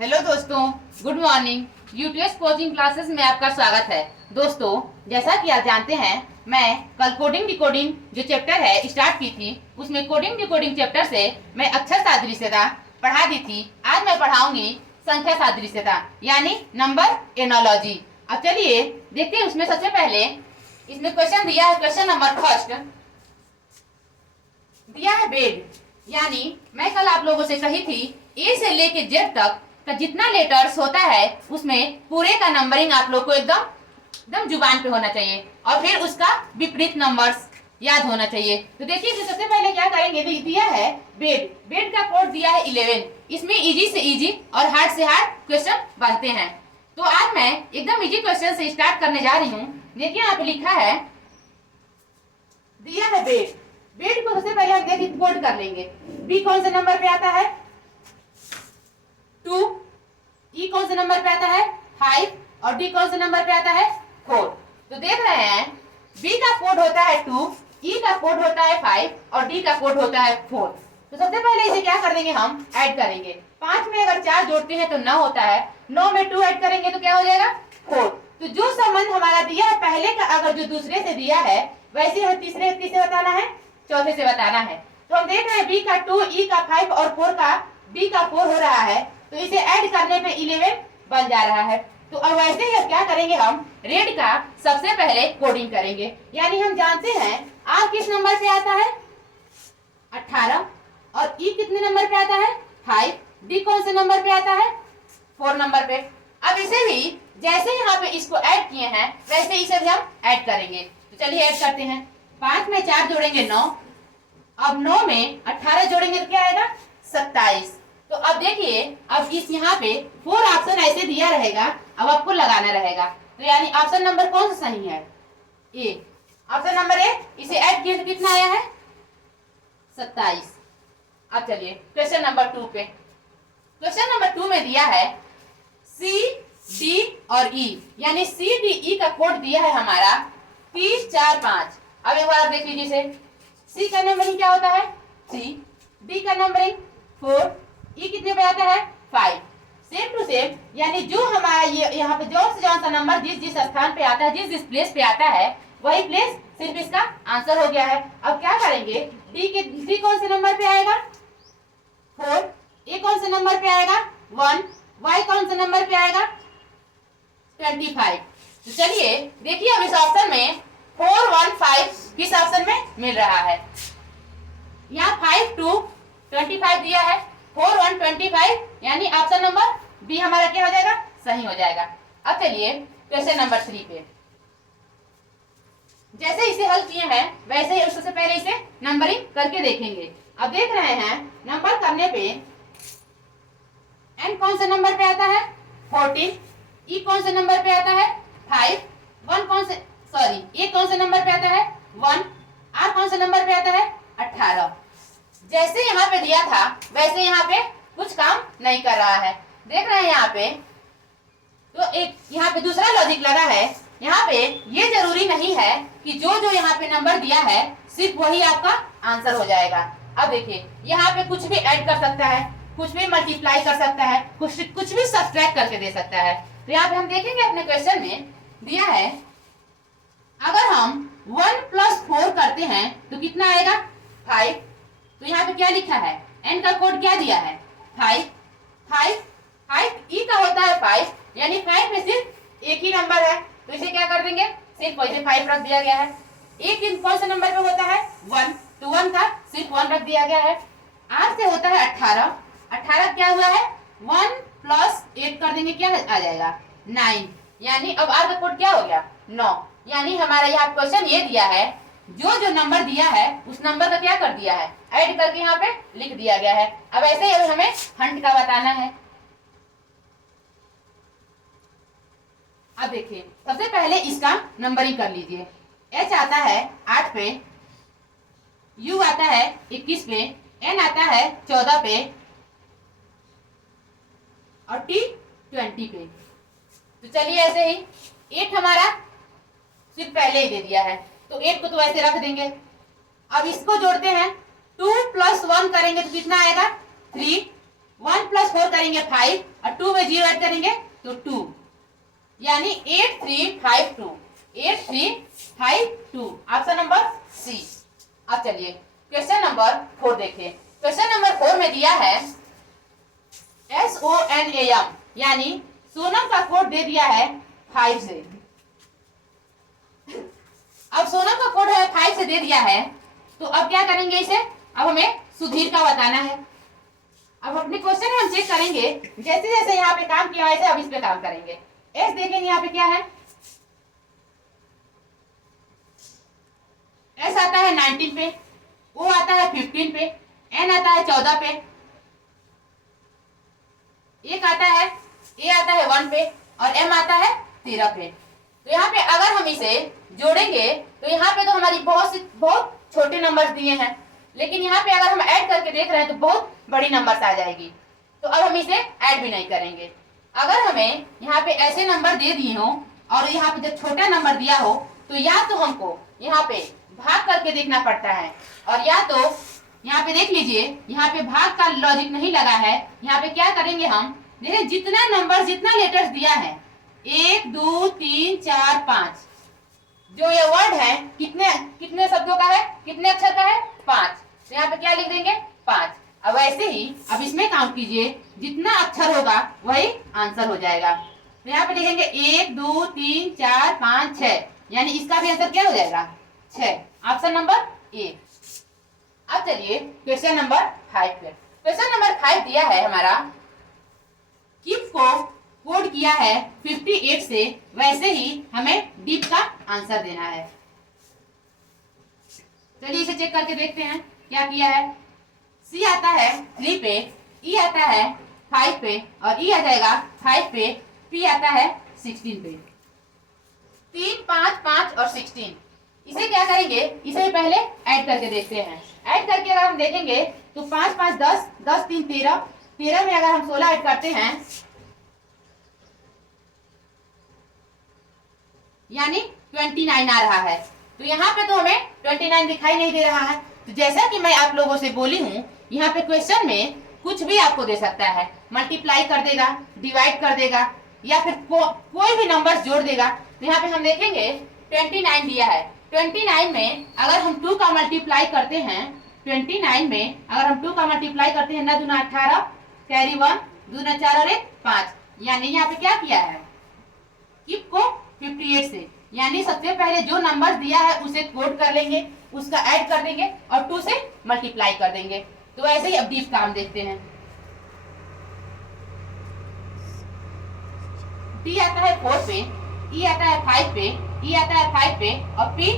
Hello दोस्तों, good morning. UTS coaching classes में आपका स्वागत है। दोस्तों, जैसा कि आप जानते हैं, मैं कल कोडिंग डिकोडिंग जो चैप्टर है स्टार्ट की थी, उसमें कोडिंग डिकोडिंग चैप्टर से मैं अक्षर सादृश्यता पढ़ा दी थी। आज मैं पढ़ाऊंगी संख्या सादृश्यता यानी नंबर एनोलॉजी। अब चलिए देखते हैं। उसमें सबसे पहले इसमें क्वेश्चन दिया है। क्वेश्चन नंबर फर्स्ट दिया है बेड, यानी मैं कल आप लोगों से कही थी ए से लेके जेड तक का जितना लेटर्स होता है उसमें पूरे का नंबरिंग आप लोग को एकदम एकदम जुबान पे होना चाहिए और फिर उसका विपरीत नंबर्स याद होना चाहिए। तो देखिए कि सबसे पहले क्या करेंगे। तो दिया है बेड, बेड का कोड दिया है 11। इसमें इजी से इजी और हार्ड से हार्ड क्वेश्चन बनते हैं। तो आज मैं एकदम इजी क्वेश्चन से स्टार्ट करने जा रही हूँ। देखिए यहाँ पे लिखा है, दिया है बेड। बेड को सबसे पहले हम देखिए कोड कर लेंगे। बी कौन से नंबर पे आता है? 2। ई कौन से नंबर पे आता है? 5। और डी कौन से नंबर पे आता है? 4। तो देख रहे हैं, बी का कोड होता है 2, ई का कोड होता है 5 और डी का कोड होता है 4। तो सबसे पहले इसे क्या कर देंगे, हम ऐड करेंगे। 5 में अगर 4 जोड़ते हैं तो 9 होता है। 9 में 2 ऐड करेंगे तो क्या हो जाएगा? 4। तो जो संबंध हमारा दिया है पहले का, अगर जो दूसरे से दिया है वैसे हमें तीसरे किससे बताना है? चौथे से बताना है। तो हम देख रहे हैं बी का 2, ई का 5 और 4 का डी का 4 हो रहा है। तो इसे ऐड करने पे 11 बन जा रहा है। तो अब वैसे ही अब क्या करेंगे, हम रेड का सबसे पहले कोडिंग करेंगे। यानी हम जानते हैं आर किस नंबर पे आता है? 18। और ई कितने नंबर पे आता है? 5। डी कौन से नंबर पे आता है? 4 नंबर पे। अब इसे भी जैसे यहाँ पे इसको ऐड किए हैं वैसे इसे भी हम ऐड करेंगे। तो चलिए ऐड करते हैं। 5 में 4 जोड़ेंगे 9। अब 9 में 18 जोड़ेंगे तो क्या आएगा? 27। तो अब देखिए, अब इस यहाँ पे 4 ऑप्शन ऐसे दिया रहेगा, अब आपको लगाना रहेगा। तो यानी ऑप्शन नंबर कौन सा सही है? ए। Option number A. इसे ऐड किए तो कितना आया है? 27। अब चलिए क्वेश्चन नंबर 2 पे। क्वेश्चन नंबर 2 में दिया है सी डी और ई, यानी सी डी ई का कोड दिया है हमारा 30 4 5। अब एक बार देख लीजिए इसे। सी का नंबरिंग क्या होता है? 3। डी का नंबरिंग 4। ई कितने पे आता है? 5। सेम टू सेम, यानी जो हमारा ये यहाँ पे जौन सा नंबर जिस जिस स्थान पे आता है, जिस जिस प्लेस पे आता है, वही प्लेस सिर्फ इसका आंसर हो गया है। अब क्या करेंगे, डी कौन से नंबर पे आएगा? 4। ए कौन से नंबर पे आएगा? 1। वाई कौन से नंबर पे आएगा? 25। तो चलिए देखिए, अब इस ऑप्शन में 4 1 5 किस ऑप्शन में मिल रहा है? यहाँ 5 2 25 दिया है, 4 1 25, यानी ऑप्शन नंबर बी हमारा क्या हो जाएगा? सही हो जाएगा। अब चलिए क्वेश्चन नंबर 3 पे। जैसे इसे हल किए हैं वैसे ही सबसे पहले इसे नंबरिंग करके देखेंगे। अब देख रहे हैं नंबर करने पे एन कौन से नंबर पे आता है? 14। ई कौन से नंबर पे आता है? 5। वन कौन से ए कौन से नंबर पे आता है? 1। आर कौन से नंबर पे आता है? 18। जैसे यहाँ पे दिया था वैसे यहाँ पे कुछ काम नहीं कर रहा है। देख रहे हैं यहाँ पे, तो एक यहाँ पे दूसरा लॉजिक लगा है। यहाँ पे ये जरूरी नहीं है कि जो जो यहाँ पे नंबर दिया है सिर्फ वही आपका आंसर हो जाएगा। अब देखिए, यहाँ पे कुछ भी ऐड कर सकता है, कुछ भी मल्टीप्लाई कर सकता है, कुछ भी सब्ट्रैक्ट करके दे सकता है। तो यहाँ पे हम देखेंगे अपने क्वेश्चन में दिया है, अगर हम 1 + 4 करते हैं तो कितना आएगा? 5। तो यहाँ पे क्या लिखा है? एन का कोड क्या दिया है? 5 5 5। ई का होता है 5, यानी 5 में सिर्फ एक ही नंबर है, तो इसे क्या कर देंगे? सिर्फ वैसे 5 रख दिया गया है। ए कौन से नंबर पे होता है? 1। तो 1 का सिर्फ 1 रख दिया गया है। आर से होता है 18। 18 क्या हुआ है? 1 + 8 कर देंगे, क्या आ जाएगा? 9। यानी अब आर का कोड क्या हो गया? 9। यानी हमारा यहाँ क्वेश्चन ये दिया है, जो जो नंबर दिया है उस नंबर का क्या कर दिया है? ऐड करके यहाँ पे लिख दिया गया है। अब ऐसे ही हमें हंट का बताना है। अब देखिए, सबसे पहले इसका नंबरिंग कर लीजिए। एच आता है 8 पे, यू आता है 21 पे, एन आता है 14 पे और टी 20 पे। तो चलिए ऐसे ही 8 हमारा सिर्फ पहले ही दे दिया है, तो 8 को तो ऐसे रख देंगे। अब इसको जोड़ते हैं, 2 + 1 करेंगे तो कितना आएगा? 3। 1 + 4 करेंगे 5 और 2 में 0 ऐड करेंगे तो 2, यानी 8352, 8352, ऑप्शन नंबर सी। अब चलिए क्वेश्चन नंबर 4 देखिए। क्वेश्चन नंबर 4 में दिया है SONAM, यानी सोनम का कोड दे दिया है 5 से। अब सोनम का कोड है 5 से दे दिया है, तो अब क्या करेंगे इसे, अब हमें सुधीर का बताना है। अब अपने क्वेश्चन में हम चेक करेंगे, जैसे जैसे यहाँ पे काम किया वैसे अब इस पे काम करेंगे। एस देखेंगे यहाँ पे क्या है, एस आता है 19 पे, ओ आता है 15 पे, एन आता है 14 पे, एक आता है, ए आता है 1 पे और एम आता है 13 पे। तो यहाँ पे अगर हम इसे जोड़ेंगे तो यहाँ पे तो हमारी बहुत छोटे नंबर्स दिए हैं, लेकिन यहाँ पे अगर हम ऐड करके देख रहे हैं तो बहुत बड़ी नंबर्स आ जाएगी, तो अब हम इसे ऐड भी नहीं करेंगे। अगर हमें यहाँ पे ऐसे नंबर दे दिए हो और यहाँ पे जब छोटा नंबर दिया हो तो या तो हमको यहाँ पे भाग करके देखना पड़ता है, और या तो यहाँ पे देख लीजिए, यहाँ पे भाग का लॉजिक नहीं लगा है। यहाँ पे क्या करेंगे हम, देखिए जितना नंबर जितना लेटर्स दिया है 1 2 3 4 5, जो ये वर्ड है कितने कितने शब्दों का है, कितने अक्षर का है 5, तो यहाँ पे क्या लिख देंगे 5। अब ऐसे ही अब इसमें काउंट कीजिए, जितना अक्षर होगा वही आंसर हो जाएगा। तो यहाँ पे लिखेंगे 1 2 3 4 5 6, यानी इसका भी आंसर क्या हो जाएगा 6, ऑप्शन नंबर ए। अब चलिए क्वेश्चन नंबर 5 पे। क्वेश्चन नंबर 5 दिया है हमारा, कीप को कोड किया है 58 से, वैसे ही हमें डीप का आंसर देना है। चलिए इसे चेक करके देखते हैं क्या किया है। सी आता है 3 पे, ई आता है 5 पे और ई आ जाएगा 5 पे, पी आता है 16 पे। 3 5 5 और 16, इसे क्या करेंगे, इसे पहले ऐड करके देखते हैं। ऐड करके अगर हम देखेंगे तो 5 5 10, 10 3 13, 13 में अगर हम 16 ऐड करते हैं यानी 29 आ रहा है। तो यहाँ पे तो हमें 29 दिखाई नहीं दे रहा है। तो जैसा कि मैं आप लोगों से बोली हूँ, यहाँ पे क्वेश्चन में कुछ भी आपको दे सकता है, मल्टीप्लाई कर देगा, डिवाइड कर देगा, या फिर कोई भी नंबर जोड़ देगा। तो यहाँ पे हम देखेंगे 29 दिया है, 29 में अगर हम 2 का मल्टीप्लाई करते हैं, 29 में अगर हम 2 का मल्टीप्लाई करते हैं, 9 दूना 18, कैरी 1, दूना 4 और 1 5, यानी यहाँ पे क्या किया है, कीप को 58 से, यानी सबसे पहले जो नंबर दिया है उसे कोड कर लेंगे, उसका ऐड कर देंगे और 2 से मल्टीप्लाई कर देंगे। तो ऐसे ही अब डीप काम देखते हैं। टी आता है 4 पे, ई आता है 5 पे, ई आता है 5 पे और पी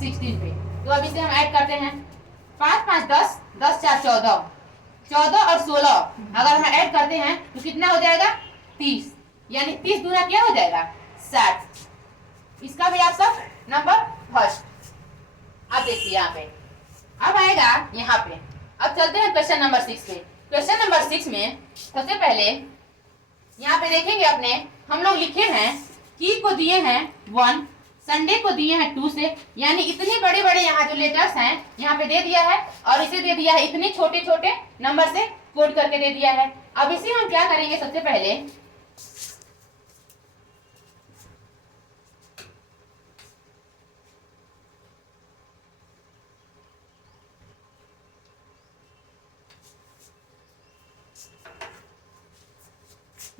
16 पे। तो अब इसे हम ऐड करते हैं। 5 5 10, 10 4 14, 14 और 16 अगर हम ऐड करते हैं तो कितना हो जाएगा 30, यानी 30 दूना क्या हो जाएगा 60। इसका भी आपका नंबर फर्स्ट। अब देखिए यहाँ पे, अब आएगा यहाँ पे। अब चलते हैं क्वेश्चन नंबर 6 पे। क्वेश्चन नंबर 6 में सबसे पहले यहाँ पे देखेंगे अपने, हम लोग लिखे हैं की को दिए हैं 1, संडे को दिए हैं 2 से, यानी इतने बड़े बड़े यहाँ जो लेटर्स हैं यहाँ पे दे दिया है, और इसे दे दिया है इतने छोटे छोटे नंबर से कोड करके दे दिया है। अब इसे हम क्या करेंगे, सबसे पहले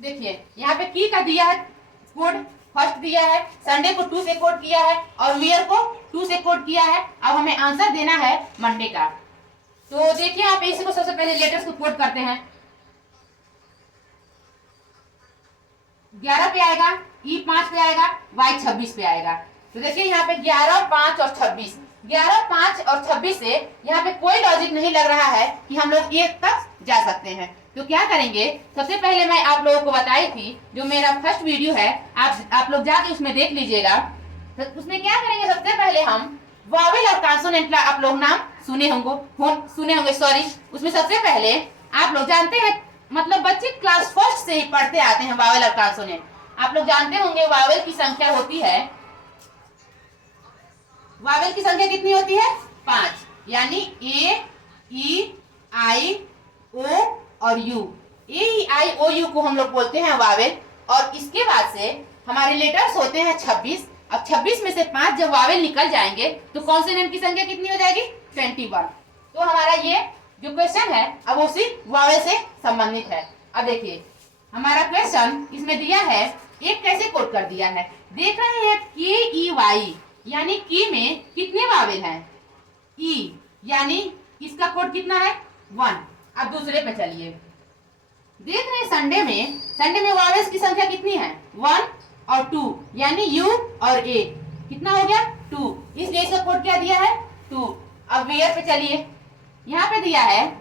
देखिए यहाँ पे की का दिया है कोड, फर्स्ट दिया है, संडे को 2 से कोड किया है और वियर को 2 से कोड किया है। अब हमें आंसर देना है मंडे का। तो देखिए आप इसको सबसे पहले लेटर्स को कोड करते हैं। 11 पे आएगा, ई 5 पे आएगा, वाई 26 पे आएगा। तो देखिए यहाँ पे 11 5 और 26, 11 5 और 26 से यहाँ पे कोई लॉजिक नहीं लग रहा है कि हम लोग 1 तक जा सकते हैं। तो क्या करेंगे, सबसे पहले मैं आप लोगों को बताई थी, जो मेरा फर्स्ट वीडियो है आप लोग जाके उसमें देख लीजिएगा। तो उसमें क्या करेंगे, सबसे पहले हम वावेल और कॉन्सोनेंट का आप लोग नाम सुने होंगे सॉरी। उसमें सबसे पहले आप लोग जानते हैं, मतलब बच्चे क्लास फर्स्ट से ही पढ़ते आते हैं वावेल और कॉन्सोनेंट। आप लोग जानते होंगे वावेल की संख्या होती है, वावेल की संख्या कितनी होती है 5, यानी ए ई आई ओ और यू, AEIOU को हम लोग बोलते हैं वावेल। और इसके बाद से हमारे लेटर्स होते हैं 26। अब 26 में से 5 जब वावेल निकल जाएंगे तो कॉन्सोनेंट की संख्या कितनी हो जाएगी? 21। तो हमारा ये जो क्वेश्चन है अब उसी वावेल से संबंधित है। अब देखिए हमारा क्वेश्चन इसमें दिया है, एक कैसे कोड कर दिया है, देख रहे हैं KEY यानी की में कितने वावेल हैं? ई यानी इसका कोड कितना है? 1। अब दूसरे पे चलिए, देख रहे हैं संडे में वावेल्स की संख्या कितनी है? 1 और 2 यानी यू और ए कितना हो गया? 2। इसलिए इसका कोड क्या दिया है? 2। अब वेयर पे चलिए, यहाँ पे दिया है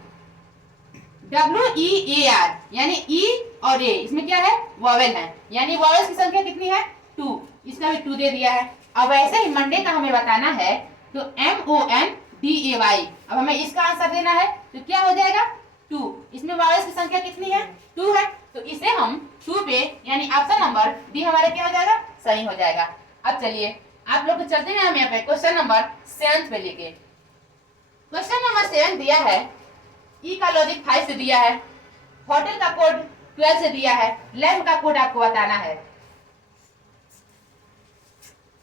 WEAR यानी ई और ए, इसमें क्या है? वावेल है, यानी वावेल्स की संख्या कितनी है? 2। इसका भी 2 दे दिया है। अब ऐसे ही मंडे का हमें बताना है तो MONDAY। अब हमें इसका आंसर देना है तो क्या हो जाएगा? 2। इसमें वावेल्स की संख्या कितनी है? 2 है, तो इसे हम 2 पे यानी ऑप्शन नंबर डी हमारा क्या हो जाएगा? सही हो जाएगा। अब चलिए आप लोग चलते हैं हम यहाँ पे क्वेश्चन नंबर 7 पे लेके। क्वेश्चन नंबर 7 दिया है, ई का लॉजिक 5 से दिया है, होटल का कोड 12 से दिया है, लैम्प का कोड आपको बताना है।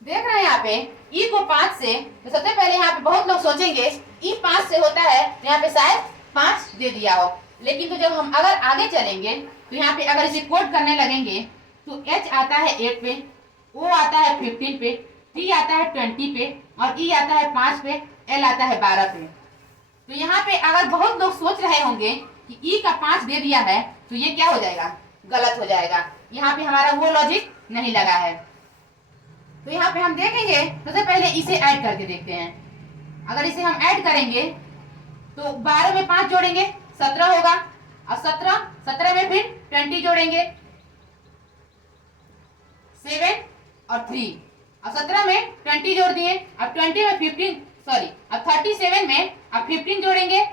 देख रहे हैं यहाँ पे ई को 5 से, तो सबसे पहले यहाँ पे बहुत लोग सोचेंगे ई 5 से होता है, यहाँ पे शायद 5 दे दिया हो, लेकिन तो जब हम अगर आगे चलेंगे तो यहाँ पे अगर इसे कोड करने लगेंगे तो H आता है 8 पे, O आता है 15 पे, T आता है 20 पे और E आता है 5 पे, L आता है 12 पे। तो यहाँ पे अगर बहुत लोग सोच रहे होंगे कि ई का 5 दे दिया है तो ये क्या हो जाएगा? गलत हो जाएगा। यहाँ पे हमारा वो लॉजिक नहीं लगा है। तो यहाँ पे हम देखेंगे सबसे पहले इसे ऐड करके देखते हैं। अगर इसे हम ऐड करेंगे तो 12 में 5 जोड़ेंगे 17 होगा, और 17 में फिर 20 जोड़ेंगे 7 और 3, और 17 में 20 जोड़ दिए, अब 20 में 15 सॉरी अब 37 में अब 15 जोड़ेंगे,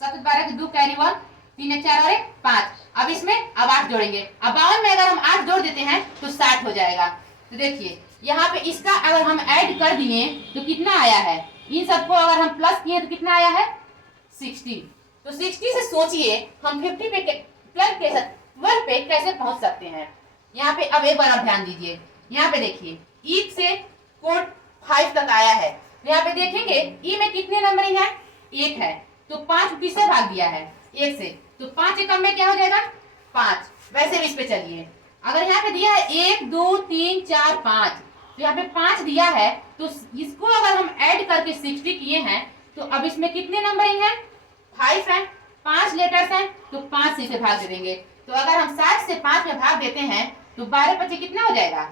7 12 के 2 कैरी 1, 3 4 और 1 5। अब इसमें अब 8 जोड़ेंगे, अब 52 में अगर हम 8 जोड़ देते हैं तो 60 हो जाएगा। तो देखिए यहाँ पे इसका अगर हम ऐड कर दिए तो कितना आया है? इन सबको अगर हम प्लस किए तो कितना आया है? 60। तो 60 से सोचिए हम 50 पे 12 पे कैसे पहुंच सकते हैं। यहाँ पे अब एक बार आप ध्यान दीजिए, यहाँ पे देखिए ई से कोड 5 तक आया है, तो यहाँ पे देखेंगे ई में कितने नंबरिंग है? 1 है, तो 5 किससे भाग दिया है? 1 से, तो 5 एकम में क्या हो जाएगा? 5। वैसे भी इस पे चलिए, अगर यहाँ पे दिया है 1 2 3 4 5, तो यहाँ पे 5 दिया है, तो इसको अगर हम ऐड करके 60 किए हैं तो अब इसमें कितने नंबरिंग है? 5 है, 5 लेटर्स हैं, तो 5 से इसे भाग दे देंगे। तो अगर हम 60 से 5 में भाग देते हैं तो 12 25 कितना हो जाएगा?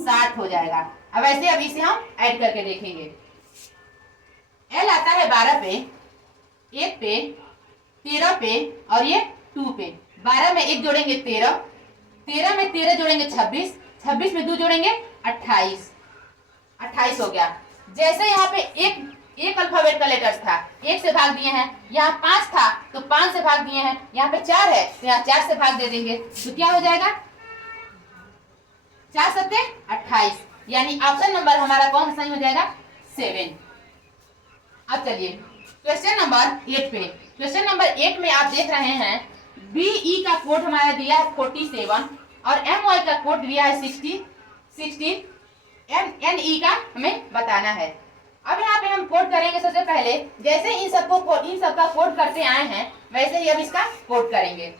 60 हो जाएगा। अब ऐसे अब इसे हम ऐड करके देखेंगे। L आता है 12 पे, 1 पे, 13 पे और ये 2 पे। 12 में 1 जोड़ेंगे 13, 13 में 13 जोड़ेंगे 26, 26 में 2 जोड़ेंगे 28, 28 हो गया। जैसे यहाँ पे एक अल्फाबेट का लेटर्स था, 1 से भाग दिए हैं, यहाँ 5 था तो 5 से भाग दिए हैं, यहाँ पे 4 है तो यहाँ 4 से भाग दे देंगे, तो क्या हो जाएगा? 4 सत्ते 28, यानी ऑप्शन नंबर हमारा कौन सा सही हो जाएगा? 7। अब चलिए क्वेश्चन नंबर 8 पे। क्वेश्चन नंबर 8 में आप देख रहे हैं BE का कोड हमारा दिया है 47 और MY का कोड दिया है 16, NE का हमें बताना है। अब यहाँ पे हम कोड करेंगे सबसे पहले, जैसे इन सबका कोड करते आए हैं वैसे ही अब इसका कोड करेंगे।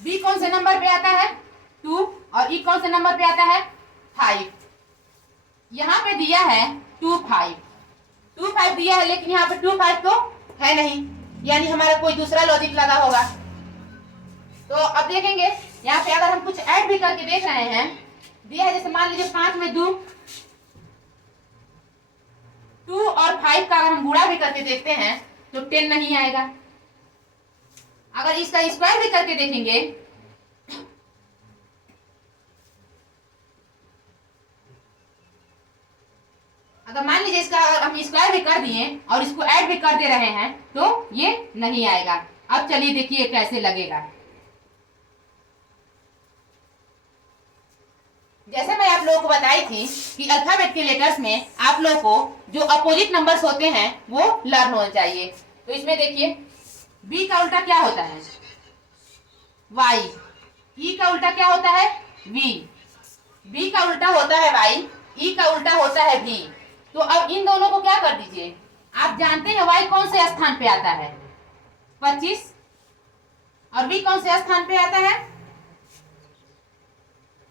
B कौन से नंबर पे आता है? 2 और E कौन से नंबर पे आता है? 5। यहाँ पे दिया है 2 5 दिया है, लेकिन यहाँ पे 2 5 तो है नहीं, यानी हमारा कोई दूसरा लॉजिक लगा होगा। तो अब देखेंगे यहाँ पे अगर हम कुछ ऐड भी करके देख रहे हैं, दिया है जैसे मान लीजिए 5 में 2 और 5 का अगर हम गुणा भी करके देखते हैं तो 10 नहीं आएगा। अगर इसका स्क्वायर भी करके देखेंगे अगर मान लीजिए इसका हम स्क्वायर भी कर दिए और इसको ऐड भी कर दे रहे हैं तो ये नहीं आएगा। अब चलिए देखिए कैसे लगेगा। जैसे मैं आप लोगों को बताई थी कि अल्फाबेट के लेटर्स में आप लोगों को जो अपोजिट नंबर्स होते हैं वो लर्न होने चाहिए। तो इसमें देखिए b का उल्टा क्या होता है y, e का उल्टा क्या होता है v, b का उल्टा होता है y, e का उल्टा होता है v। तो अब इन दोनों को क्या कर दीजिए, आप जानते हैं y कौन से स्थान पे आता है 25 और v कौन से स्थान पे आता है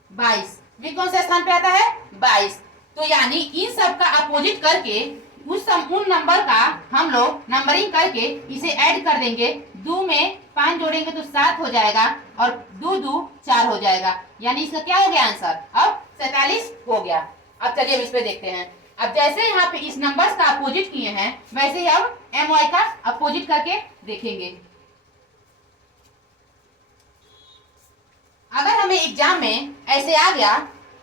22, v कौन से स्थान पे आता है 22। तो यानी इन सब का अपोजिट करके उन नंबर का हम लोग नंबरिंग करके इसे ऐड कर देंगे। 2 में 5 जोड़ेंगे तो 7 हो जाएगा और 2 2 4 हो जाएगा, यानी इसका क्या हो गया आंसर, अब 47 हो गया। अब चलिए अब इस पे देखते हैं। अब जैसे यहाँ पे इस नंबर्स का अपोजिट किए हैं वैसे ही अब my का अपोजिट करके देखेंगे। अगर हमें एग्जाम में ऐसे आ गया,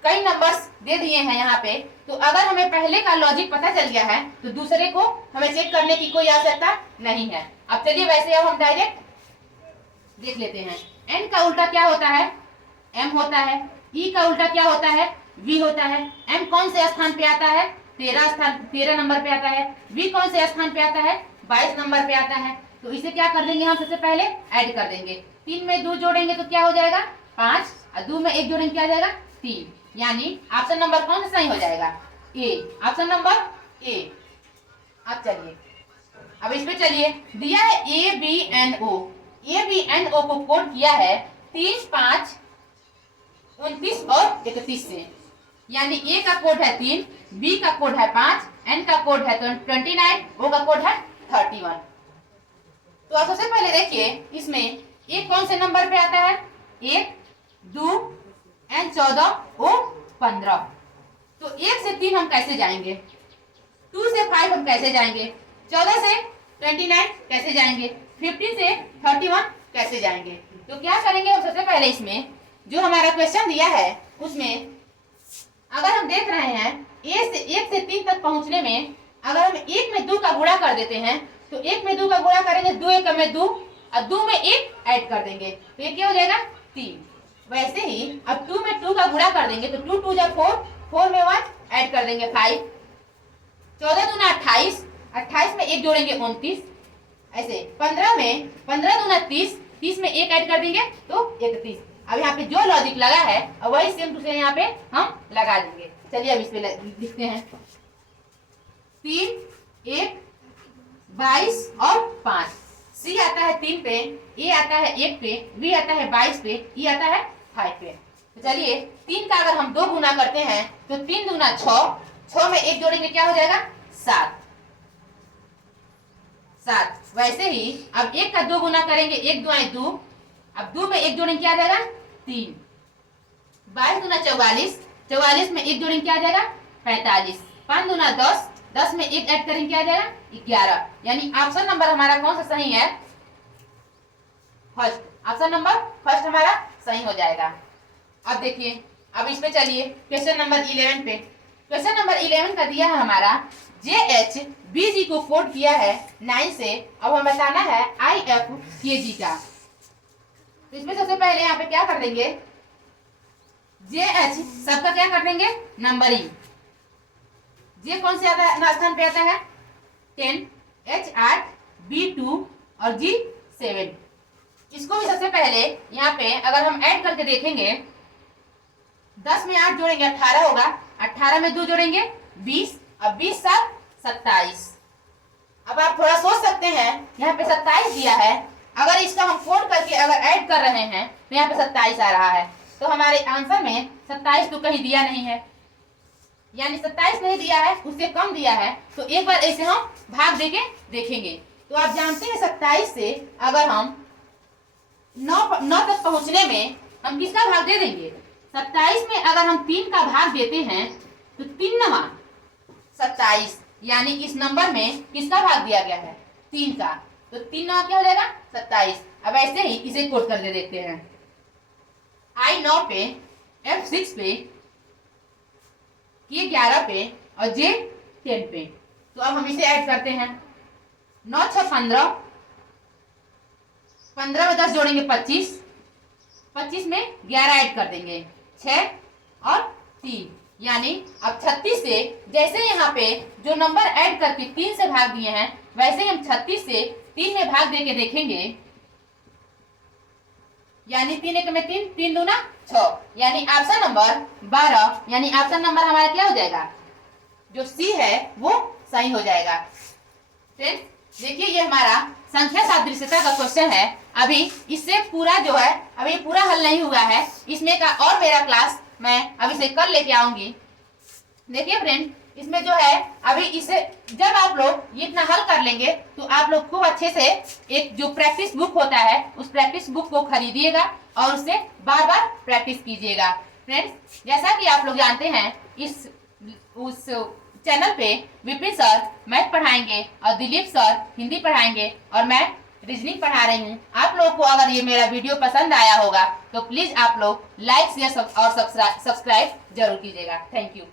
कई नंबर्स दे दिए हैं यहाँ पे, तो अगर हमें पहले का लॉजिक पता चल गया है तो दूसरे को हमें चेक करने की कोई आवश्यकता नहीं है। अब चलिए वैसे अब हम डायरेक्ट देख लेते हैं। n का उल्टा क्या होता है m होता है, e का उल्टा क्या होता है v होता है, m कौन से स्थान पे आता है 13 नंबर पे आता है, v कौन से स्थान पे आता है 22 नंबर पे आता है। तो इसे क्या कर देंगे हम, सबसे पहले ऐड कर देंगे। 3 में 2 जोड़ेंगे तो क्या हो जाएगा 5 और 2 में 1 जोड़ेंगे क्या आ जाएगा 3, यानी ऑप्शन नंबर कौन सा सही हो जाएगा ए, ऑप्शन नंबर ए। अब चलिए अब इस पे चलिए, दिया है ABNO, ABNO को कोड किया है 3, 5, 29 और 31 से, यानी ए का कोड है 3, बी का कोड है 5, एन का कोड है 29, ओ का कोड है 31। तो अब सबसे पहले देखिए इसमें एक कौन से नंबर पे आता है 1, 2, एन 14, ओ 15। तो 1 से 3 हम कैसे जाएंगे, 2 से 5 हम कैसे जाएंगे, 14 से 29 कैसे जाएंगे, 15 से 31 कैसे जाएंगे। तो क्या करेंगे हम, सबसे पहले इसमें जो हमारा क्वेश्चन दिया है उसमें अगर हम देख रहे हैं 1 से 3 तक पहुंचने में अगर हम 1 में 2 का गुणा कर देते हैं तो 1 में 2 का गुणा करेंगे 2 1 में 2 और 2 में 1 ऐड कर देंगे तो ये क्या हो जाएगा 3। वैसे ही अब 2 में 2 का गुणा कर देंगे तो 2 2 जा 4, 4 में 1 ऐड कर देंगे 5, 14 दूना 28, 28 में 1 जोड़ेंगे 29, ऐसे 15 में 15 दूना 30, 30 में 1 ऐड कर देंगे तो 31। अब यहाँ पे जो लॉजिक लगा है और वही सेम टू सेम यहाँ पे हम लगा देंगे। चलिए अब इस पे लिखते हैं 3, 1, 22 और 5। सी आता है 3 पे, ए आता है 1 पे, बी आता है 22 पे, ई आता है 5 पे। तो चलिए 3 का अगर हम 2 गुना करते हैं तो 3 दूना 6, 6 में 1 जोड़ेंगे क्या हो जाएगा 7, 7। वैसे ही अब 1 का 2 गुना करेंगे 1 2 2, अब 2 में 1 जोड़ेंगे क्या आ जाएगा 3, 22 दूना 44, 44 में 1 जोड़ेंगे क्या आ जाएगा 45, 5 दूना 10, 10 में 1 ऐड करेंगे क्या आ जाएगा 11, यानी ऑप्शन नंबर हमारा कौन सा सही है फर्स्ट, ऑप्शन नंबर फर्स्ट हमारा सही हो जाएगा। अब देखिए अब इस पे चलिए क्वेश्चन नंबर 11 पे। क्वेश्चन नंबर 11 का दिया है हमारा JHBG को कोड किया है 9 से, अब हमें बताना है IFKG का। तो इसमें सबसे पहले यहाँ पे क्या कर देंगे JH सबका क्या कर देंगे नंबरिंग, J कौन से आता स्थान पे आता है 10, H 8, B 2 और G 7। इसको भी सबसे पहले यहाँ पे अगर हम ऐड करके देखेंगे 10 में 8 जोड़ेंगे 18 होगा, 18 में 2 जोड़ेंगे 20 और 20 7 27। अब आप थोड़ा सोच सकते हैं यहाँ पे 27 दिया है, अगर इसका हम कोड करके अगर ऐड कर रहे हैं तो यहाँ पे 27 आ रहा है, तो हमारे आंसर में 27 तो कहीं दिया नहीं है, यानी 27 नहीं दिया है उससे कम दिया है। तो एक बार ऐसे हम भाग देके देखेंगे। तो आप जानते हैं 27 से अगर हम 9 तक पहुंचने में हम किसका भाग दे देंगे, 27 में अगर हम 3 का भाग देते हैं तो 3 नवा 27, यानी इस नंबर में किसका भाग दिया गया है 3 का, तो 3 नवा क्या हो जाएगा 27। अब ऐसे ही इसे कोड करके देखते हैं I 9 पे, F 6 पे, K 11 पे और J 10 पे। तो अब हम इसे ऐड करते हैं 9 6 15, 15 में 10 जोड़ेंगे 25, 25 में 11 ऐड कर देंगे 6 और 3, यानी अब 36 से जैसे यहाँ पे जो नंबर ऐड करके 3 से भाग दिए हैं वैसे ही हम 36 से 3 में भाग दे के देखेंगे, यानी 3 एक में 3, 3 दूना 6, यानी ऑप्शन नंबर 12, यानी ऑप्शन नंबर हमारा क्या हो जाएगा, जो सी है वो सही हो जाएगा। फ्रेंड्स देखिए ये हमारा संख्या सादृश्यता का क्वेश्चन है। अभी इससे पूरा जो है अभी पूरा हल नहीं हुआ है, इसमें का और मेरा क्लास मैं अभी से कल लेके आऊंगी। देखिए फ्रेंड इसमें जो है अभी इसे जब आप लोग ये इतना हल कर लेंगे तो आप लोग खूब अच्छे से एक जो प्रैक्टिस बुक होता है उस प्रैक्टिस बुक को खरीदिएगा और उससे बार बार प्रैक्टिस कीजिएगा। फ्रेंड्स जैसा कि आप लोग जानते हैं इस उस चैनल पे विपिन सर मैथ पढ़ाएंगे और दिलीप सर हिंदी पढ़ाएंगे और मैं रीजनिंग पढ़ा रही हूँ। आप लोगों को अगर ये मेरा वीडियो पसंद आया होगा तो प्लीज आप लोग लाइक शेयर और सब्सक्राइब जरूर कीजिएगा। Thank you.